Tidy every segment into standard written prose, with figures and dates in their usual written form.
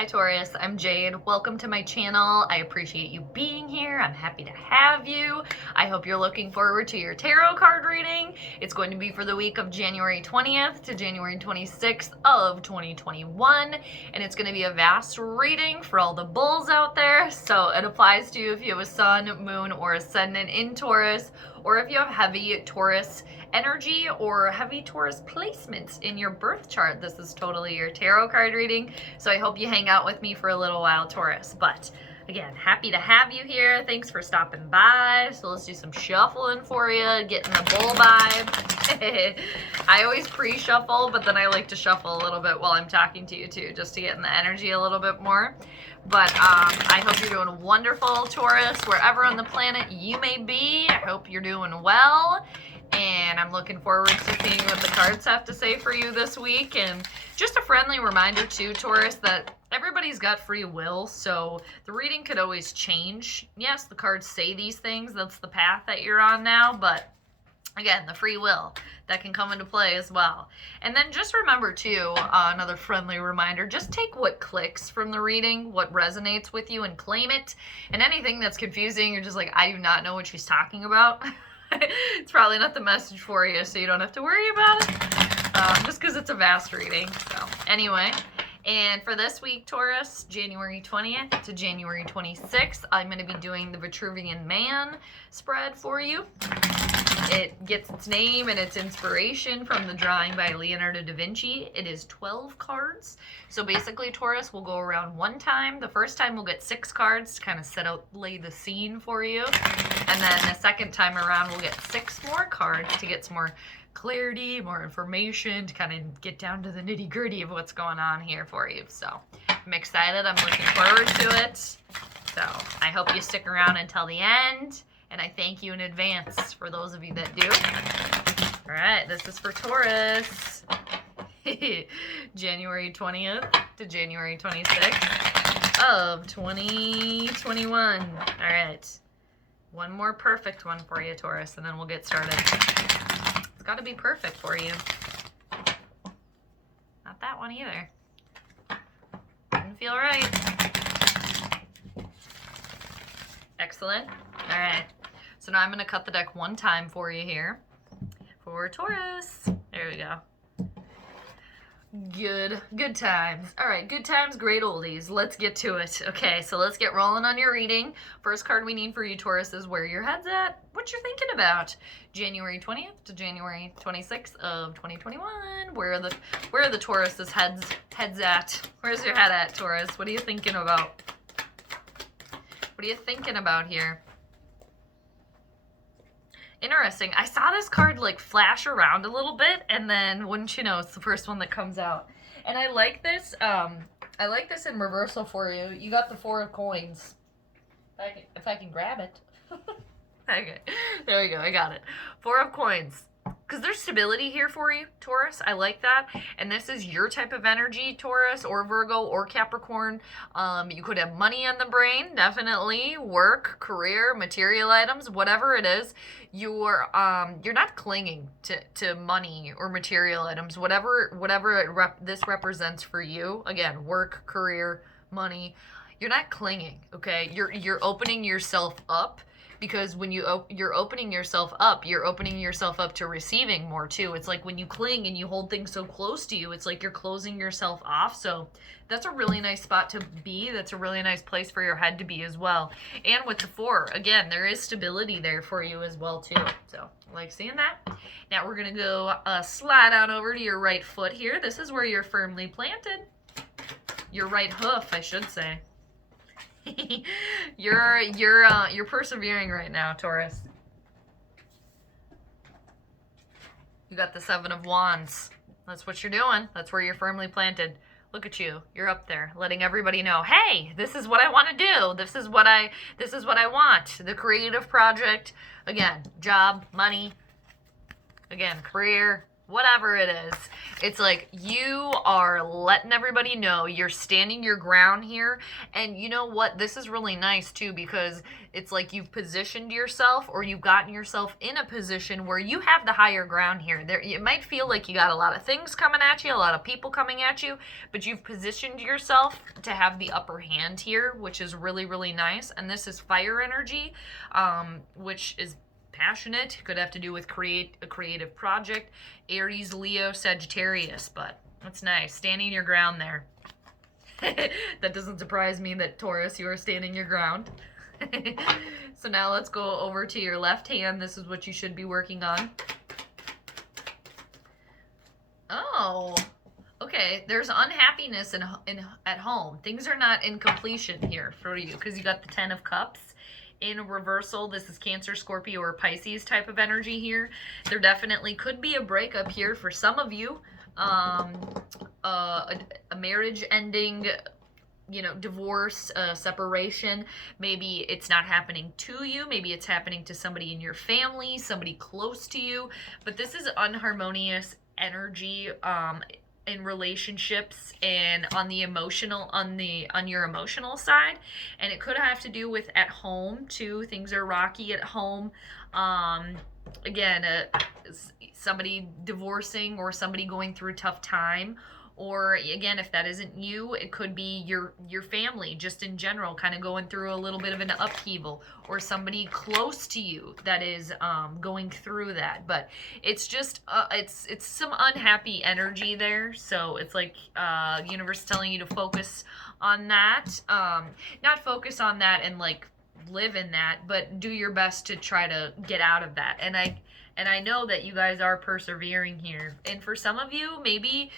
Hi Taurus, I'm Jade. Welcome to my channel. I appreciate you being here. I'm happy to have you. I hope you're looking forward to your tarot card reading. It's going to be for the week of January 20th to January 26th of 2021, and it's going to be a vast reading for all the bulls out there. So it applies to you if you have a sun, moon, or ascendant in Taurus, or if you have heavy Taurus energy or heavy Taurus placements in your birth chart. This is totally your tarot card reading, so I hope you hang out with me for a little while, Taurus. But again, happy to have you here. Thanks for stopping by. So let's do some shuffling for you, getting the bull vibe. I always pre-shuffle, but then I like to shuffle a little bit while I'm talking to you too, just to get in the energy a little bit more. But I hope you're doing wonderful, Taurus, wherever on the planet you may be. I hope you're doing well. And I'm looking forward to seeing what the cards have to say for you this week. And just a friendly reminder too, Taurus, that everybody's got free will, so the reading could always change. Yes, the cards say these things, that's the path that you're on now, but again, the free will, that can come into play as well. And then just remember too, another friendly reminder, just take what clicks from the reading, what resonates with you, and claim it. And anything that's confusing, you're just like, I do not know what she's talking about. It's probably not the message for you, so you don't have to worry about it, just because it's a vast reading. So anyway, and for this week, Taurus, January 20th to January 26th, I'm going to be doing the Vitruvian Man spread for you. It gets its name and its inspiration from the drawing by Leonardo da Vinci. It is 12 cards. So basically, Taurus will go around one time. The first time we'll get 6 cards to kind of lay the scene for you. And then the second time around, we'll get 6 more cards to get some more clarity, more information, to kind of get down to the nitty gritty of what's going on here for you. So I'm excited. I'm looking forward to it. So I hope you stick around until the end. And I thank you in advance for those of you that do. All right, this is for Taurus. January 20th to January 26th of 2021. All right. One more perfect one for you, Taurus, and then we'll get started. It's got to be perfect for you. Not that one either. Didn't feel right. Excellent. All right. So now I'm going to cut the deck one time for you here for Taurus. There we go. Good times. All right, good times, great oldies. Let's get to it. Okay, so let's get rolling on your reading. First card we need for you, Taurus, is where your head's at, what you're thinking about. January 20th to January 26th of 2021. Where are the Taurus's heads at? Where's your head at, Taurus? What are you thinking about? What are you thinking about here? Interesting. I saw this card like flash around a little bit, and then wouldn't you know, it's the first one that comes out. And I like this. I like this in reversal for you. You got the 4 of coins. If I can grab it. Okay, there we go. I got it. 4 of coins. Because there's stability here for you, Taurus. I like that. And this is your type of energy, Taurus, or Virgo, or Capricorn. You could have money on the brain, definitely. Work, career, material items, whatever it is. You're not clinging to money or material items. Whatever this represents for you. Again, work, career, money. You're not clinging, okay? You're opening yourself up. Because when you're opening yourself up to receiving more too. It's like when you cling and you hold things so close to you, it's like you're closing yourself off. So that's a really nice spot to be. That's a really nice place for your head to be as well. And with the 4, again, there is stability there for you as well too. So I like seeing that. Now we're going to go slide on over to your right foot here. This is where you're firmly planted. Your right hoof, I should say. You're persevering right now, Taurus. You got the 7 of Wands. That's what you're doing. That's where you're firmly planted. Look at you. You're up there, letting everybody know, hey, this is what I want to do. This is what I want. The creative project. Again, job, money. Again, career, whatever it is. It's like you are letting everybody know you're standing your ground here. And you know what? This is really nice too, because it's like you've positioned yourself, or you've gotten yourself in a position where you have the higher ground here. There, it might feel like you got a lot of things coming at you, a lot of people coming at you, but you've positioned yourself to have the upper hand here, which is really, really nice. And this is fire energy, which is passionate, could have to do with a creative project. Aries, Leo, Sagittarius, but that's nice. Standing your ground there. That doesn't surprise me that Taurus, you are standing your ground. So now let's go over to your left hand. This is what you should be working on. Oh, okay. There's unhappiness at home. Things are not in completion here for you, because you got the 10 of Cups. In reversal, this is Cancer, Scorpio, or Pisces type of energy here. There definitely could be a breakup here for some of you. A marriage ending, you know, divorce, separation. Maybe it's not happening to you. Maybe it's happening to somebody in your family, somebody close to you. But this is unharmonious energy in relationships and on your emotional side. And it could have to do with at home too. Things are rocky at home. Again, somebody divorcing, or somebody going through a tough time. Or again, if that isn't you, it could be your family just in general kind of going through a little bit of an upheaval, or somebody close to you that is going through that. But it's just it's some unhappy energy there. So it's like universe telling you to focus on that. Not focus on that and like live in that, but do your best to try to get out of that. And I know that you guys are persevering here. And for some of you, maybe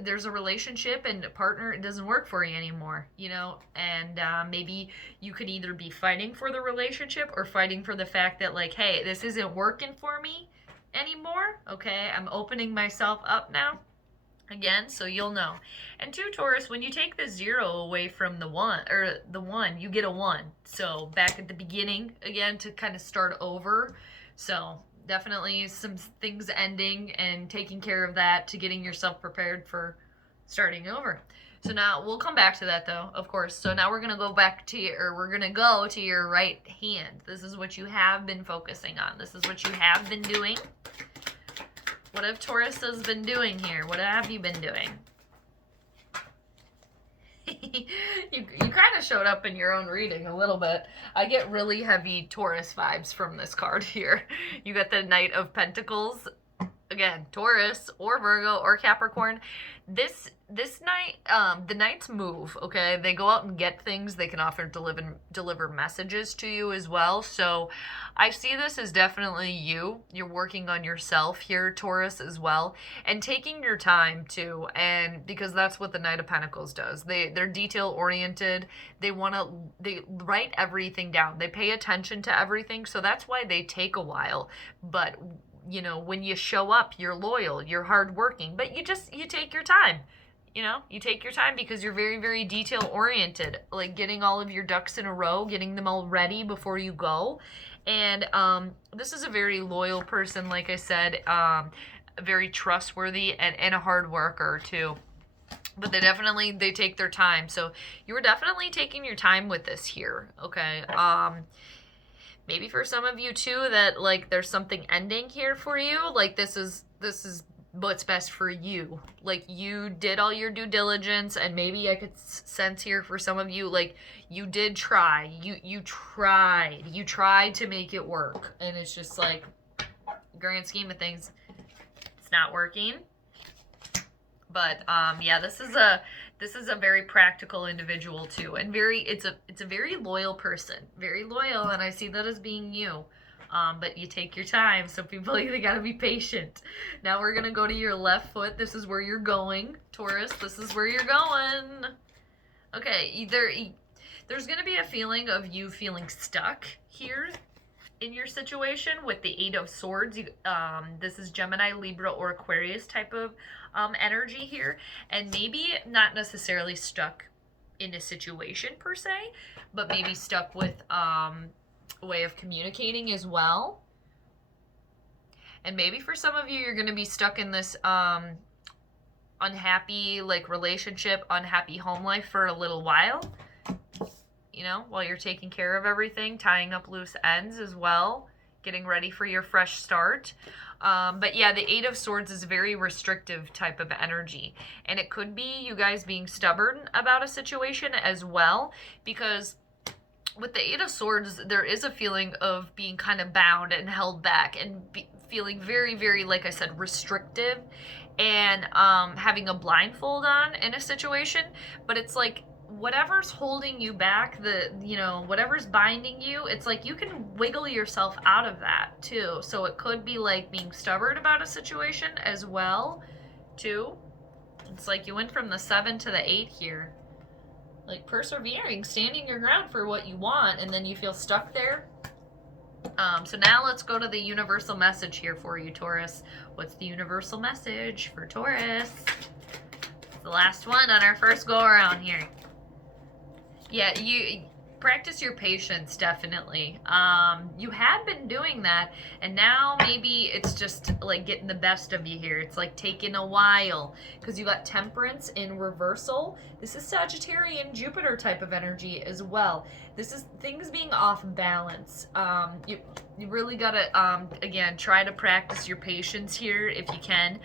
there's a relationship and a partner, it doesn't work for you anymore, you know, and maybe you could either be fighting for the relationship or fighting for the fact that, like, hey, this isn't working for me anymore. Okay, I'm opening myself up now. Again, so you'll know. And two, Taurus, when you take the 0 away from the 1, you get a 1. So back at the beginning again to kind of start over. So definitely some things ending and taking care of that to getting yourself prepared for starting over. So now we'll come back to that though, of course. So now we're going to go to your right hand. This is what you have been focusing on. This is what you have been doing. What have Taurus has been doing here? What have you been doing? you kind of showed up in your own reading a little bit. I get really heavy Taurus vibes from this card here. You got the Knight of Pentacles. Again, Taurus or Virgo or Capricorn. This night, the Knights move, okay? They go out and get things. They can often deliver messages to you as well. So I see this as definitely you. You're working on yourself here, Taurus, as well. And taking your time, too. And because that's what the Knight of Pentacles does. They're detail-oriented. They write everything down. They pay attention to everything. So that's why they take a while. But you know, when you show up, you're loyal, you're hardworking, but you take your time. You know, you take your time because you're very, very detail oriented, like getting all of your ducks in a row, getting them all ready before you go. And this is a very loyal person, like I said, very trustworthy and a hard worker too. But they take their time. So you were definitely taking your time with this here, okay? Maybe for some of you too that like there's something ending here for you. Like this is what's best for you. Like you did all your due diligence, and maybe I could sense here for some of you like you did try. You tried to make it work, and it's just like grand scheme of things, it's not working. But yeah, this is a very practical individual too, and it's a very loyal person, very loyal, and I see that as being you. But you take your time, so people, you gotta be patient. Now we're gonna go to your left foot. This is where you're going, Taurus. This is where you're going. Okay, there's gonna be a feeling of you feeling stuck here in your situation with the 8 of Swords. This is Gemini, Libra, or Aquarius type of energy here, and maybe not necessarily stuck in a situation per se, but maybe stuck with a way of communicating as well. And maybe for some of you, you're going to be stuck in this unhappy like relationship, unhappy home life for a little while, you know, while you're taking care of everything, tying up loose ends as well, getting ready for your fresh start. But yeah, the Eight of Swords is a very restrictive type of energy. And it could be you guys being stubborn about a situation as well, because with the Eight of Swords, there is a feeling of being kind of bound and held back and feeling very, very, like I said, restrictive, and having a blindfold on in a situation. But it's like whatever's holding you back, whatever's binding you, it's like you can wiggle yourself out of that too. So it could be like being stubborn about a situation as well too. It's like you went from the 7 to the 8 here. Like persevering, standing your ground for what you want, and then you feel stuck there. So now let's go to the universal message here for you, Taurus. What's the universal message for Taurus? It's the last one on our first go around here. Yeah, you practice your patience, definitely. You have been doing that, and now maybe it's just like getting the best of you here. It's like taking a while, because you got Temperance in reversal. This is Sagittarian Jupiter type of energy as well. This is things being off balance. You really gotta again try to practice your patience here if you can.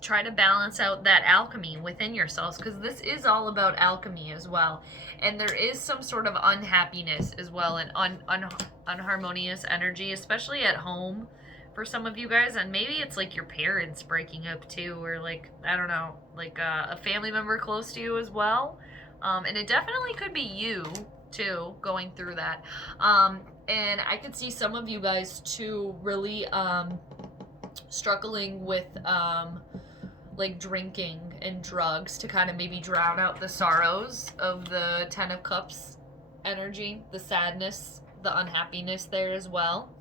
Try to balance out that alchemy within yourselves, because this is all about alchemy as well. And there is some sort of unhappiness as well, and unharmonious energy, especially at home for some of you guys. And maybe it's like your parents breaking up too, or like, I don't know, like a family member close to you as well. And it definitely could be you too going through that. And I could see some of you guys too really struggling with like drinking and drugs to kind of maybe drown out the sorrows of the 10 of Cups energy, the sadness, the unhappiness there as well.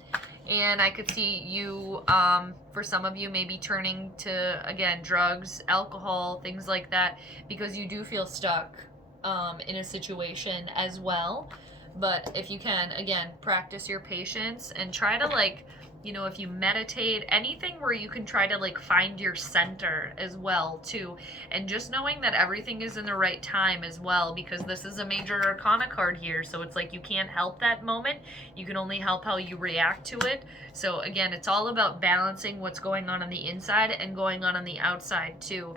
And I could see you, for some of you, maybe turning to, again, drugs, alcohol, things like that, because you do feel stuck in a situation as well. But if you can, again, practice your patience and try to, like, you know, if you meditate, anything where you can try to like find your center as well too. And just knowing that everything is in the right time as well, because this is a major arcana card here. So it's like you can't help that moment. You can only help how you react to it. So again, it's all about balancing what's going on the inside and going on the outside too.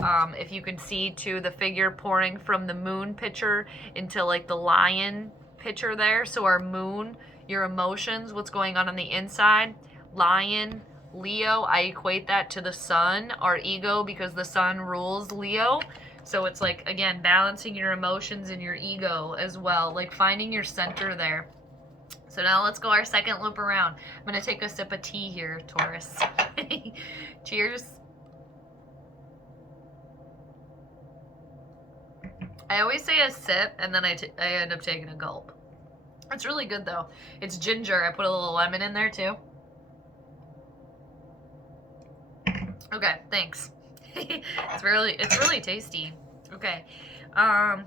If you can see too, the figure pouring from the moon picture into like the lion picture there. So our moon, your emotions, what's going on the inside, lion, Leo, I equate that to the sun, our ego, because the sun rules Leo. So it's like, again, balancing your emotions and your ego as well, like finding your center there. So now let's go our second loop around. I'm going to take a sip of tea here, Taurus. Cheers. I always say a sip, and then I end up taking a gulp. It's really good though. It's ginger. I put a little lemon in there too. Okay, thanks. It's really tasty. Okay.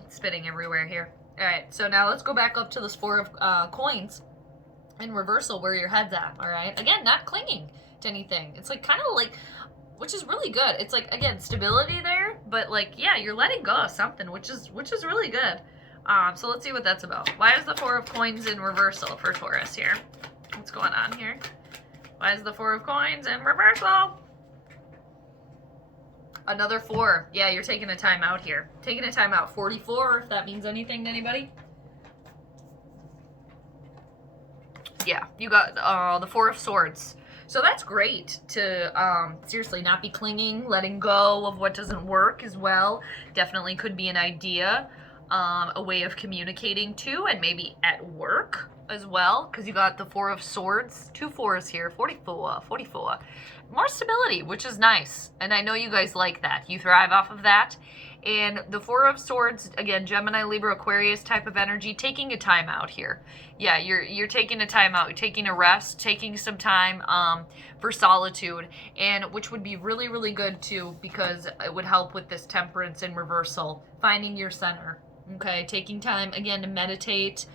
Spitting everywhere here. All right, so now let's go back up to this 4 of coins in reversal where your head's at, all right? Again, not clinging to anything. It's like kind of like, which is really good. It's like, again, stability there, but like, yeah, you're letting go of something, which is really good. So let's see what that's about. Why is the 4 of coins in reversal for Taurus here? What's going on here? Why is the 4 of coins in reversal? Another 4. Yeah, you're taking a time out here. Taking a time out. 44, if that means anything to anybody. Yeah, you got the 4 of Swords. So that's great to seriously not be clinging, letting go of what doesn't work as well. Definitely could be an idea. A way of communicating too, and maybe at work as well, because you got the 4 of Swords, 2 4s here, 44. More stability, which is nice, and I know you guys like that. You thrive off of that. And the 4 of Swords, again, Gemini, Libra, Aquarius type of energy, taking a time out here. Yeah, you're taking a time out, you're taking a rest, taking some time for solitude, and which would be really, really good too, because it would help with this Temperance in reversal, finding your center. Okay, taking time, again, to meditate,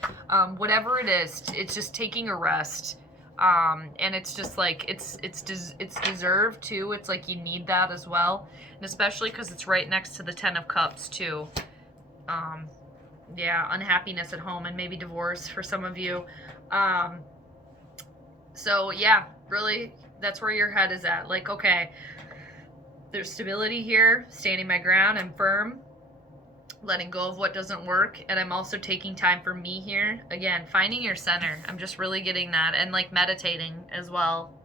whatever it is, it's just taking a rest. And it's just like it's deserved too. It's like you need that as well, and especially because it's right next to the Ten of Cups too. Yeah, unhappiness at home and maybe divorce for some of you. So yeah, really, that's where your head is at. Like, okay, there's stability here, standing my ground, I'm firm, letting go of what doesn't work, and I'm also taking time for me here. Again, finding your center. I'm just really getting that, and like meditating as well,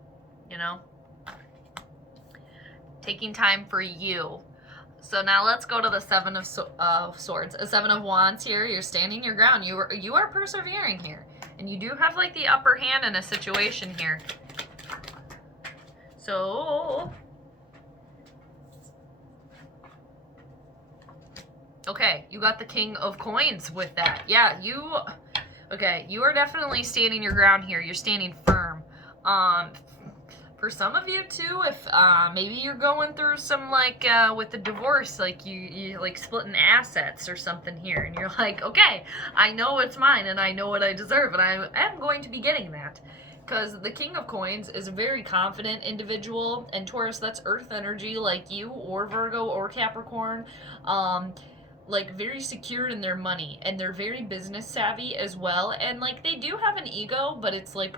you know? Taking time for you. So now let's go to the Seven of Swords. A Seven of Wands here. You're standing your ground. You are persevering here. And you do have like the upper hand in a situation here. So... okay, you got the King of Coins with that. Yeah, okay, you are definitely standing your ground here. You're standing firm. For some of you too, if maybe you're going through some like with the divorce, like you like splitting assets or something here, and you're like, okay, I know it's mine and I know what I deserve, and I am going to be getting that. Because the King of Coins is a very confident individual, and Taurus, that's earth energy like you, or Virgo, or Capricorn. Like very secure in their money, and they're very business savvy as well, and like they do have an ego, but it's like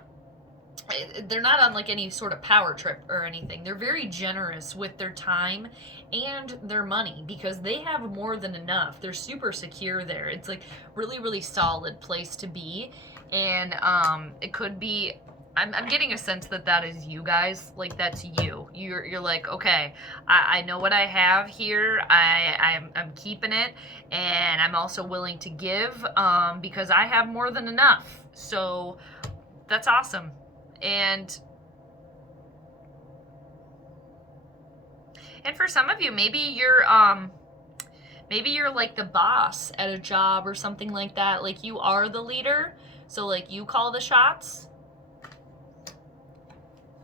they're not on like any sort of power trip or anything. They're very generous with their time and their money because they have more than enough. They're super secure there. It's like really, really solid place to be. And it could be, I'm getting a sense that that is you guys. Like that's you. You're like, okay, I know what I have here. I'm keeping it, and I'm also willing to give because I have more than enough. So that's awesome. And for some of you, maybe you're like the boss at a job or something like that. Like you are the leader, so like you call the shots.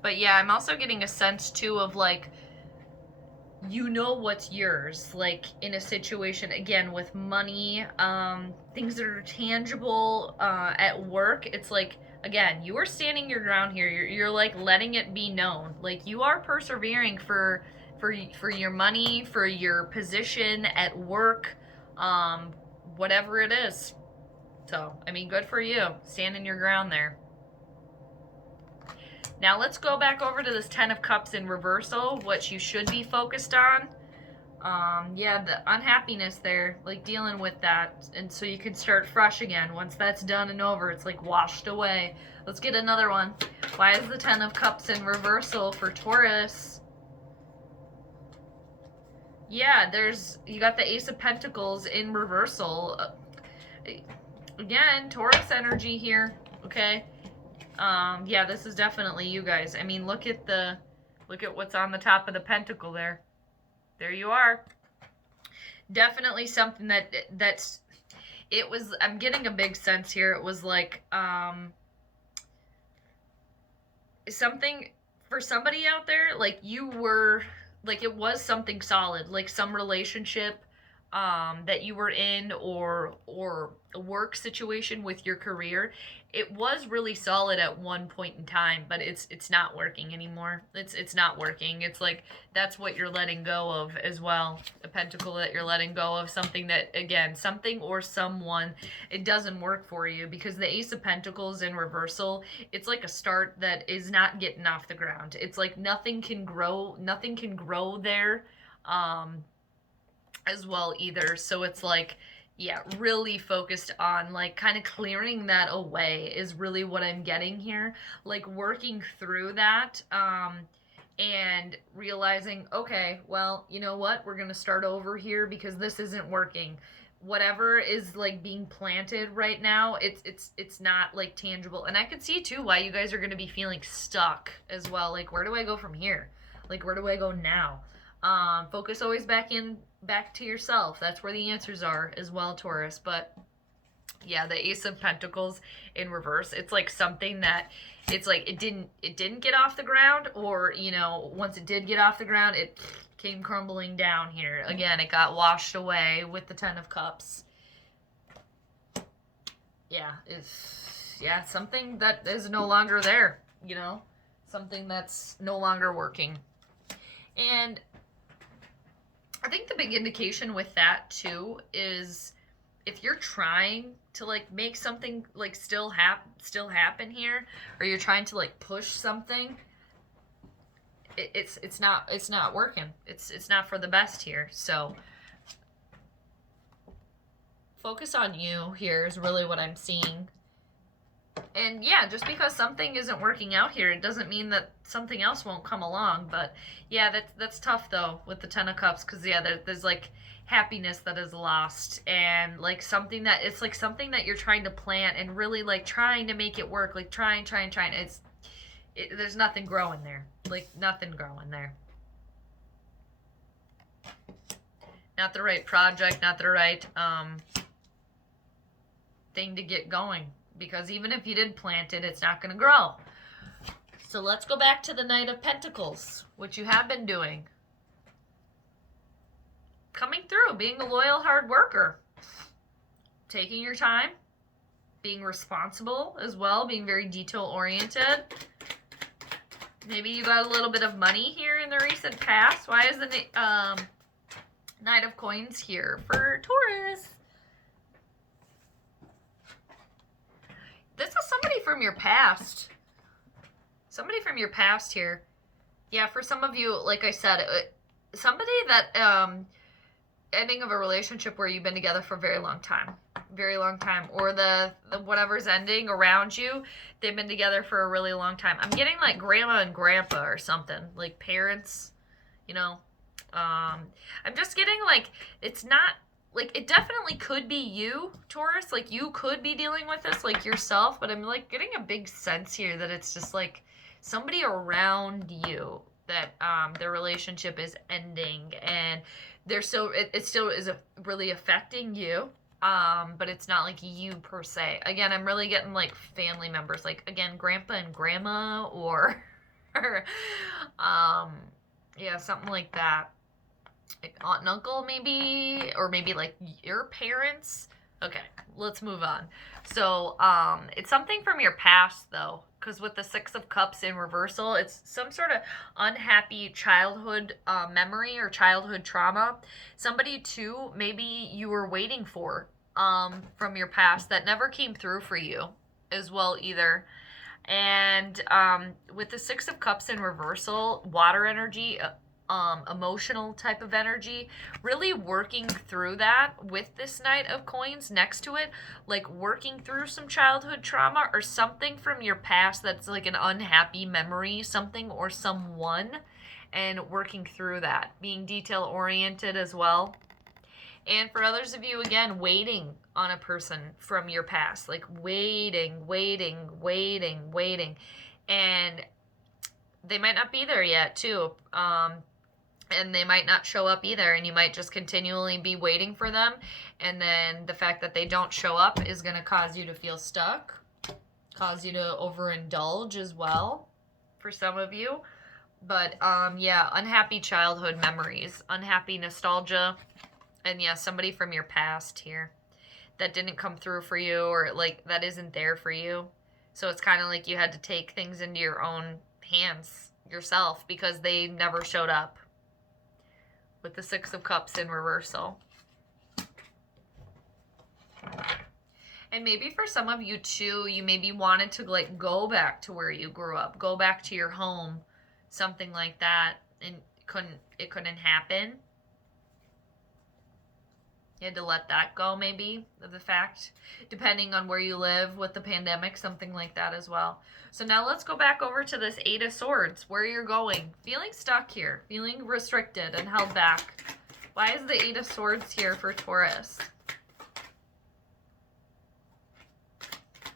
But yeah, I'm also getting a sense too of like, you know what's yours, like in a situation, again, with money, things that are tangible at work. It's like, again, you are standing your ground here. You're like letting it be known. Like you are persevering for your money, for your position at work, whatever it is. So, I mean, good for you. Standing your ground there. Now let's go back over to this Ten of Cups in reversal, what you should be focused on. Yeah, the unhappiness there, like dealing with that, and so you can start fresh again. Once that's done and over, it's like washed away. Let's get another one. Why is the Ten of Cups in reversal for Taurus? Yeah, you got the Ace of Pentacles in reversal. Again, Taurus energy here, okay? Yeah, this is definitely you guys. I mean, look at what's on the top of the pentacle there. There you are. Definitely something I'm getting a big sense here. It was like, something for somebody out there, like you were, like it was something solid, like some relationship, that you were in, or a work situation with your career. It was really solid at one point in time, but it's not working anymore. It's not working. It's like that's what you're letting go of as well. A pentacle that you're letting go of, something that, again, something or someone, it doesn't work for you, because the Ace of Pentacles in reversal, it's like a start that is not getting off the ground. It's like nothing can grow there as well either. So it's like, yeah, really focused on like kind of clearing that away is really what I'm getting here. Like working through that, and realizing, okay, well, you know what? We're going to start over here because this isn't working. Whatever is like being planted right now, it's not like tangible. And I could see too why you guys are going to be feeling stuck as well. Like, where do I go from here? Like, where do I go now? Focus always back to yourself. That's where the answers are as well, Taurus. But yeah, the Ace of Pentacles in reverse, it's like something that it's like it didn't get off the ground, or, you know, once it did get off the ground, it came crumbling down here. Again, it got washed away with the Ten of Cups. Yeah, it's something that is no longer there. you know, something that's no longer working. And I think the big indication with that too is if you're trying to like make something like still happen here, or you're trying to like push something, it's not working. It's not for the best here. So focus on you here is really what I'm seeing. And yeah, just because something isn't working out here, it doesn't mean that something else won't come along. But yeah, that's tough though with the Ten of Cups, because yeah, there's like happiness that is lost, and like something that it's like something that you're trying to plant and really like trying to make it work, like trying. There's nothing growing there, like nothing growing there. Not the right project, not the right thing to get going. Because even if you did plant it, it's not going to grow. So let's go back to the Knight of Pentacles, which you have been doing. Coming through, being a loyal, hard worker. Taking your time. Being responsible as well, being very detail-oriented. Maybe you got a little bit of money here in the recent past. Why is the Knight of Coins here for Taurus? This is somebody from your past. Somebody from your past here. Yeah, for some of you, like I said, somebody that, ending of a relationship where you've been together for a very long time. Very long time. Or the whatever's ending around you, they've been together for a really long time. I'm getting like grandma and grandpa or something. Like parents, you know. I'm just getting like, it's not, like, it definitely could be you, Taurus. Like, you could be dealing with this, like, yourself. But I'm, like, getting a big sense here that it's just, like, somebody around you that their relationship is ending. And they're so, it still is really affecting you. But it's not, like, you per se. Again, I'm really getting, like, family members. Like, again, grandpa and grandma or, yeah, something like that. Like aunt and uncle maybe, or maybe like your parents. Okay, let's move on. So it's something from your past though, because with the Six of Cups in reversal, it's some sort of unhappy childhood memory or childhood trauma. Somebody too maybe you were waiting for from your past that never came through for you as well either. And with the Six of Cups in reversal, water energy, emotional type of energy, really working through that with this Knight of Coins next to it, like working through some childhood trauma or something from your past that's like an unhappy memory, something or someone, and working through that, being detail oriented as well. And for others of you, again, waiting on a person from your past, like waiting, and they might not be there yet too. And they might not show up either, and you might just continually be waiting for them, and then the fact that they don't show up is going to cause you to feel stuck, cause you to overindulge as well for some of you. But yeah, unhappy childhood memories, unhappy nostalgia, and yeah, somebody from your past here that didn't come through for you, or like that isn't there for you. So it's kind of like you had to take things into your own hands yourself because they never showed up. With the Six of Cups in reversal. And maybe for some of you too, you maybe wanted to like go back to where you grew up, go back to your home, something like that, and it couldn't happen. You had to let that go, maybe, the fact, depending on where you live with the pandemic, something like that as well. So now let's go back over to this Eight of Swords, where you're going. Feeling stuck here, feeling restricted and held back. Why is the Eight of Swords here for Taurus?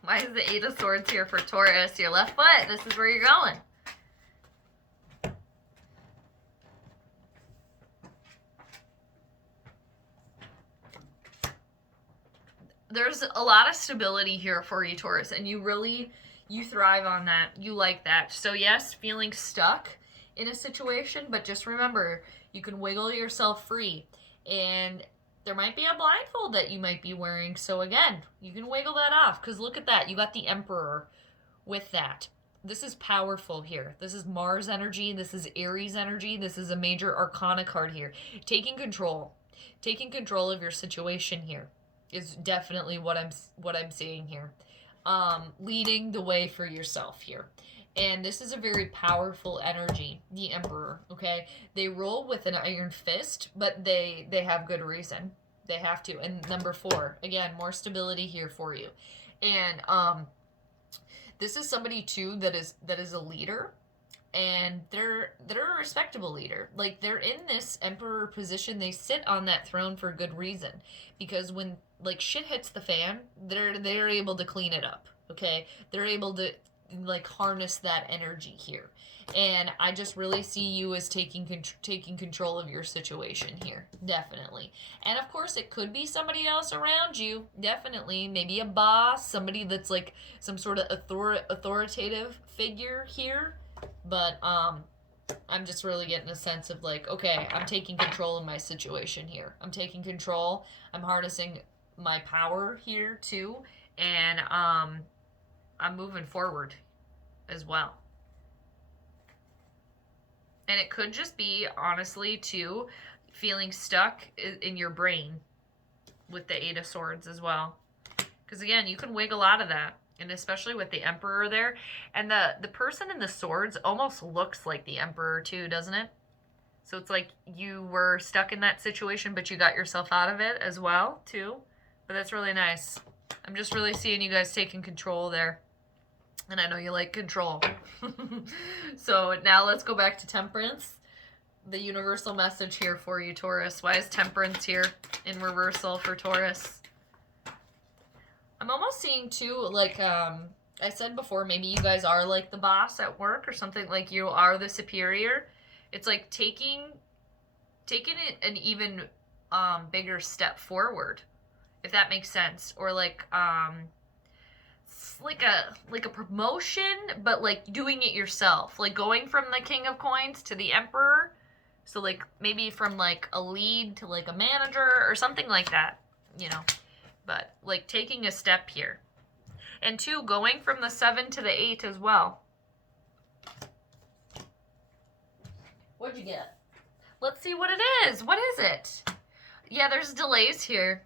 Why is the Eight of Swords here for Taurus? Your left foot, this is where you're going. There's a lot of stability here for you, Taurus, and you thrive on that. You like that. So yes, feeling stuck in a situation, but just remember, you can wiggle yourself free. And there might be a blindfold that you might be wearing. So again, you can wiggle that off, because look at that. You got the Emperor with that. this is powerful here. This is Mars energy. This is Aries energy. This is a major arcana card here. Taking control of your situation here is definitely what I'm seeing here. Leading the way for yourself here. And this is a very powerful energy, the Emperor, okay? They rule with an iron fist, but they have good reason. They have to. And number 4, again, more stability here for you. And this is somebody too that is a leader, and they're a respectable leader. Like, they're in this Emperor position. They sit on that throne for good reason, because when like shit hits the fan, they're able to clean it up, okay? They're able to like harness that energy here. And I just really see you as taking control of your situation here, definitely. And of course, it could be somebody else around you, definitely. Maybe a boss, somebody that's like some sort of authoritative figure here. But I'm just really getting a sense of like, okay, I'm taking control of my situation here. I'm taking control. I'm harnessing my power here too, and I'm moving forward as well. And it could just be, honestly, too, feeling stuck in your brain with the 8 of Swords as well. Because, again, you can wiggle out of that. And especially with the Emperor there. And the person in the swords almost looks like the Emperor, too, doesn't it? So it's like you were stuck in that situation, but you got yourself out of it as well, too. But that's really nice. I'm just really seeing you guys taking control there. And I know you like control. So now let's go back to Temperance. The universal message here for you, Taurus. Why is Temperance here in reversal for Taurus? I'm almost seeing too, like I said before, maybe you guys are like the boss at work or something, like you are the superior. It's like taking it an even bigger step forward, if that makes sense. Or like like a promotion, but like doing it yourself, like going from the King of Coins to the Emperor. So like maybe from like a lead to like a manager or something like that, you know. But like taking a step here. And 2, going from the 7 to the 8 as well. What'd you get? Let's see what it is. What is it? Yeah, there's delays here,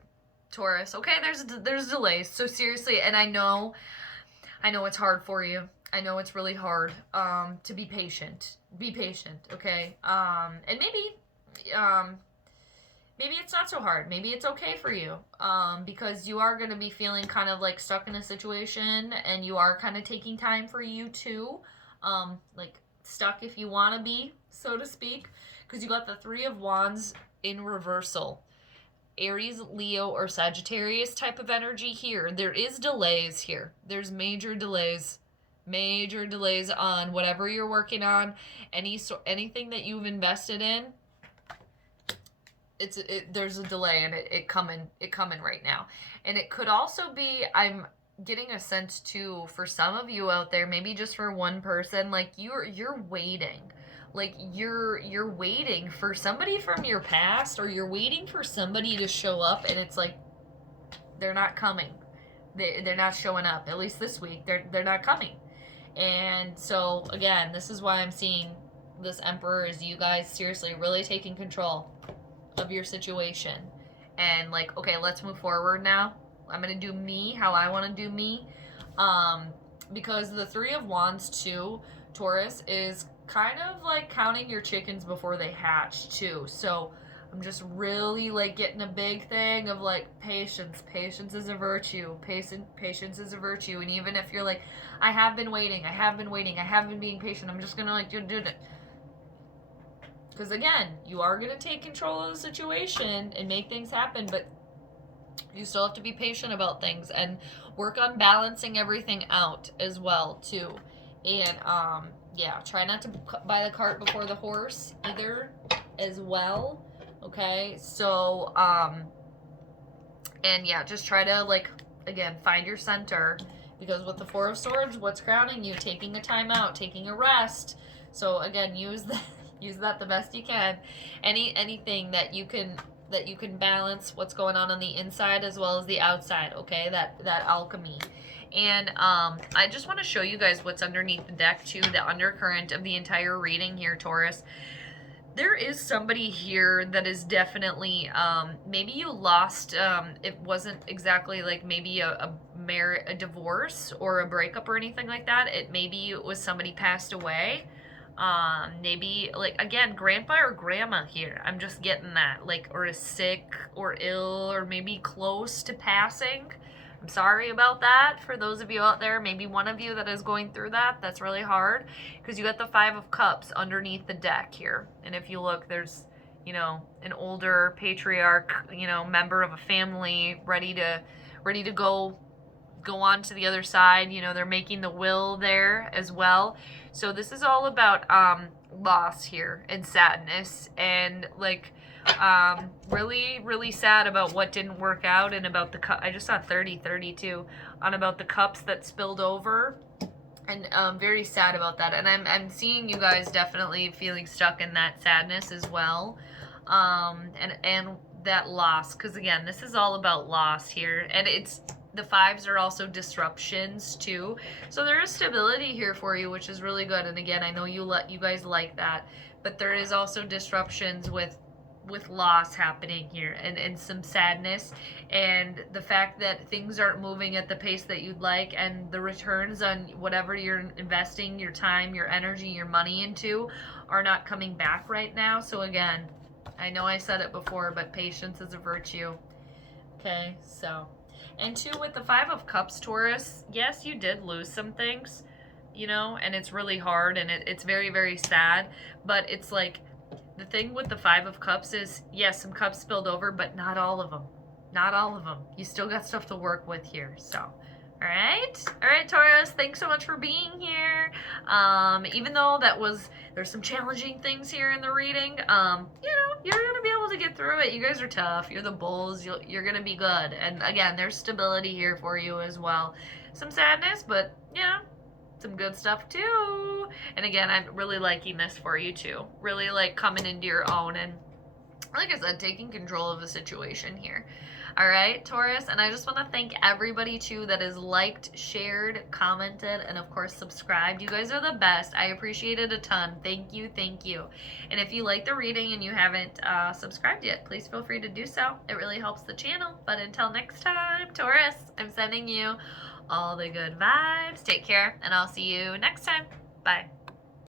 Taurus. Okay, there's delays. So seriously, and I know it's hard for you. I know it's really hard to be patient. Be patient, okay? And maybe it's not so hard. Maybe it's okay for you, because you are going to be feeling kind of like stuck in a situation, and you are kind of taking time for you too, like stuck if you want to be, so to speak, because you got the 3 of Wands in reversal. Aries, Leo, or Sagittarius type of energy here. There is delays here. There's major delays on whatever you're working on, anything that you've invested in. There's a delay, and it coming right now. And it could also be, I'm getting a sense too, for some of you out there, maybe just for one person, like you're waiting. Like you're waiting for somebody from your past, or you're waiting for somebody to show up, and it's like they're not coming. They're not showing up. At least this week, they're not coming. And so again, this is why I'm seeing this Emperor is you guys seriously really taking control of your situation, and like, okay, let's move forward now. I'm gonna do me how I want to do me, because the 3 of Wands too, Taurus, is kind of like counting your chickens before they hatch too. So I'm just really like getting a big thing of like patience is a virtue. Patience is a virtue. And even if you're like, I have been waiting, I have been being patient, I'm just gonna like do it. Because again, you are going to take control of the situation and make things happen, but you still have to be patient about things and work on balancing everything out as well, too. And, yeah, try not to buy the cart before the horse either as well, okay? So, and yeah, just try to, like, again, find your center, because with the 4 of Swords, what's crowning you? Taking a time out, taking a rest. So, again, use that the best you can. Anything that that you can balance what's going on the inside as well as the outside, okay? That alchemy. And I just want to show you guys what's underneath the deck too, the undercurrent of the entire reading here, Taurus. There is somebody here that is definitely, maybe you lost, it wasn't exactly like maybe a divorce or a breakup or anything like that. Maybe it was somebody passed away. Maybe like, again, grandpa or grandma here. I'm just getting that, like, or is sick or ill or maybe close to passing. I'm sorry about that for those of you out there, maybe one of you that is going through that. That's really hard because you got the 5 of Cups underneath the deck here. And if you look, there's, you know, an older patriarch, you know, member of a family ready to go on to the other side. You know, they're making the will there as well. So this is all about loss here and sadness and like really, really sad about what didn't work out and about the cup. I just saw 30-32 on about the cups that spilled over, and very sad about that. And I'm seeing you guys definitely feeling stuck in that sadness as well, and that loss, because again, this is all about loss here, and it's the 5s are also disruptions too. So there is stability here for you, which is really good. And again, I know you guys like that, but there is also disruptions with loss happening here and some sadness, and the fact that things aren't moving at the pace that you'd like, and the returns on whatever you're investing your time, your energy, your money into are not coming back right now. So again, I know I said it before, but patience is a virtue. Okay, so, and two, with the 5 of Cups, Taurus, yes, you did lose some things, you know, and it's really hard, and it's very, very sad, but it's like, the thing with the 5 of Cups is, yes, some cups spilled over, but not all of them. Not all of them. You still got stuff to work with here. So, all right, Taurus, thanks so much for being here. Even though there's some challenging things here in the reading, you know, you're going to be able to get through it. You guys are tough. You're the bulls. You're going to be good. And again, there's stability here for you as well. Some sadness, but, you know, some good stuff too. And again, I'm really liking this for you too. Really like coming into your own and, like I said, taking control of the situation here. All right, Taurus, and I just want to thank everybody too that has liked, shared, commented, and of course subscribed. You guys are the best. I appreciate it a ton. Thank you, thank you. And if you like the reading and you haven't subscribed yet, please feel free to do so. It really helps the channel. But until next time, Taurus, I'm sending you all the good vibes. Take care, and I'll see you next time. Bye.